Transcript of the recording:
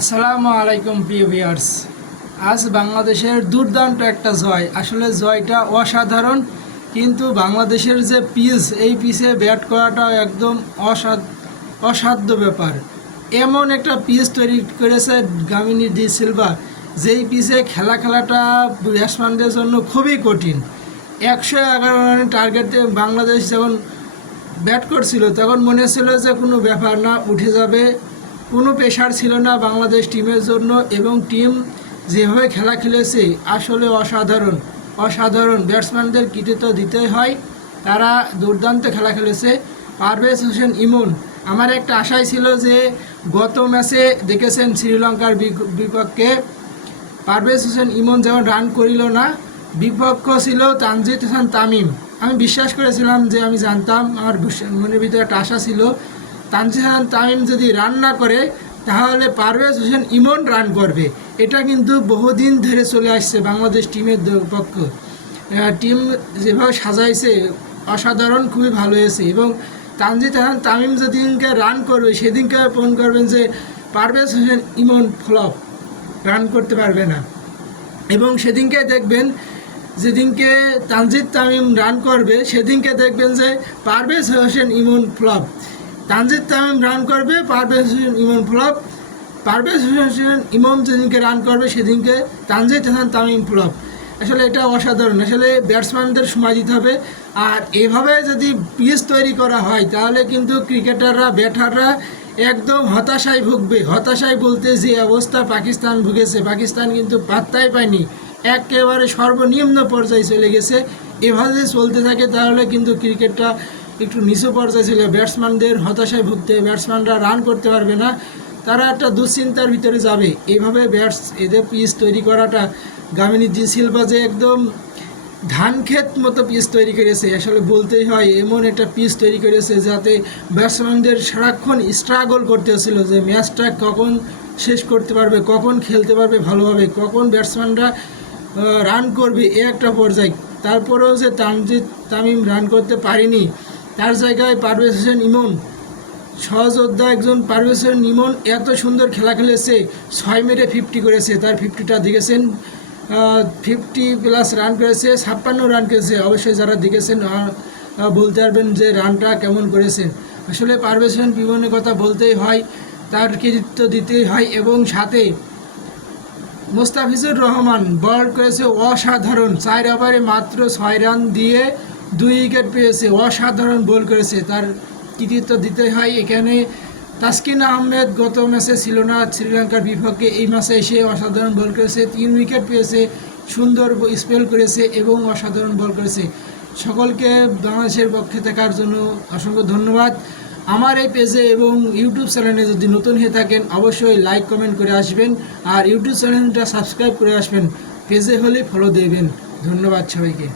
আসসালামু আলাইকুম প্রিয় ভিউয়ার্স। আজ বাংলাদেশের দুর্দান্ত একটা জয়। আসলে জয়টা অসাধারণ, কিন্তু বাংলাদেশের যে পিচ, এই পিচে ব্যাট করাটাও একদম অসাধ্য ব্যাপার। এমন একটা পিচ তৈরি করেছে গামিনী ডি সিলভা, যেই পিচে খেলাটা ব্যাটসম্যানদের জন্য খুবই কঠিন। 111 রানের টার্গেটে বাংলাদেশ যখন ব্যাট করছিল তখন মনে ছিল যে কোনো ব্যাপার না, উঠে যাবে। কোনো প্রেশার ছিল না বাংলাদেশ টিমের জন্য, এবং টিম যেভাবে খেলা খেলেছে আসলে অসাধারণ। ব্যাটসম্যানদের কৃতিত্ব দিতেই হয়, তারা দুর্দান্ত খেলা খেলেছে। পারভেজ হোসেন ইমন, আমার একটা আশাই ছিল যে গত ম্যাচে দেখেছেন শ্রীলঙ্কার বিপক্ষে পারভেজ হোসেন ইমন যেমন রান করিল না, বিপক্ষ ছিল তানজিদ হাসান তামিম। আমি বিশ্বাস করেছিলাম, যে আমি জানতাম, আমার মনের ভিতরে একটা আশা ছিল, তানজিদ হাসান তামিম যদি রান না করে তাহলে পারভেজ হোসেন ইমন রান করবে। এটা কিন্তু বহুদিন ধরে চলে আসছে বাংলাদেশ টিমের পক্ষ। টিম যেভাবে সাজাইছে অসাধারণ, খুবই ভালো হয়েছে। এবং তানজিদ হাসান তামিম যেদিনকে রান করবে সেদিনকে ফোন করবেন যে পারভেজ হোসেন ইমন ফ্লপ, রান করতে পারবে না। এবং সেদিনকে দেখবেন, যেদিনকে তানজিদ তামিম রান করবে সেদিনকে দেখবেন যে পারভেজ হোসেন ইমন ফ্লপ। তানজিদ তামিম রান করবে, পারভেজ হোসেন ইমন ফ্লপ। পারভেজ হোসেন ইমন যেদিনকে রান করবে সেদিনকে তানজিদ হাসান তামিম ফ্লপ। আসলে এটা অসাধারণ। আসলে ব্যাটসম্যানদের সময় দিতে হবে। আর এভাবে যদি পিচ তৈরি করা হয় তাহলে কিন্তু ক্রিকেটাররা, ব্যাটাররা একদম হতাশায় ভুগবে। হতাশায় বলতে যে অবস্থা পাকিস্তান ভুগেছে, পাকিস্তান কিন্তু পাত্তাই পায়নি, একেবারে সর্বনিম্ন পর্যায়ে চলে গেছে। এভাবে চলতে থাকে তাহলে কিন্তু ক্রিকেটটা একটু নিচু পর্যায়ে ছিল। ব্যাটসম্যানদের হতাশায় ভুগতে, ব্যাটসম্যানরা রান করতে পারবে না, তারা একটা দুশ্চিন্তার ভিতরে যাবে। এইভাবে এদের পিচ তৈরি করাটা, গামিনী ডি সিলভা যে একদম ধান ক্ষেত মতো পিচ তৈরি করেছে, আসলে বলতেই হয়, এমন একটা পিচ তৈরি করেছে যাতে ব্যাটসম্যানদের সারাক্ষণ স্ট্রাগল করতে হচ্ছিল যে ম্যাচটা কখন শেষ করতে পারবে, কখন খেলতে পারবে ভালোভাবে, কখন ব্যাটসম্যানরা রান করবে, এ একটা পর্যায়ে। তারপরেও যে তানজিদ তামিম রান করতে পারেনি, তার জায়গায় পারভেজ হোসেন ইমন, সহযোদ্ধা একজন পারভেজ হোসেন ইমন এত সুন্দর খেলা খেলেছে, 6 মেরে 50 করেছে। তার 50টা দেখেছেন, 50+ রান করেছে, 56 রান করেছে। অবশ্যই যারা দেখেছেন বলতে পারবেন যে রানটা কেমন করেছেন। আসলে পারভেজ হোসেন ইমনের কথা বলতেই হয়, তার কৃতিত্ব দিতেই হয়। এবং সাথে মোস্তাফিজুর রহমান বল করেছে অসাধারণ, 4 ওভারে মাত্র 6 রান দিয়ে 2 উইকেট পেয়েছে। অসাধারণ বল করেছে, তার কৃতিত্ব দিতে হয়। এখানে তাসকিন আহমেদ গত ম্যাচে ছিল না শ্রীলঙ্কার বিপক্ষে, এই ম্যাচে এসে অসাধারণ বল করেছে, 3 উইকেট পেয়েছে, সুন্দর স্পেল করেছে এবং অসাধারণ বল করেছে। সকলকে বাংলাদেশের পক্ষে থাকার জন্য অসংখ্য ধন্যবাদ। আমার এই পেজে এবং ইউটিউব চ্যানেলে যদি নতুন হয়ে থাকেন অবশ্যই লাইক কমেন্ট করে আসবেন, আর ইউটিউব চ্যানেলটা সাবস্ক্রাইব করে আসবেন, পেজে হলে ফলো দেবেন। ধন্যবাদ সবাইকে।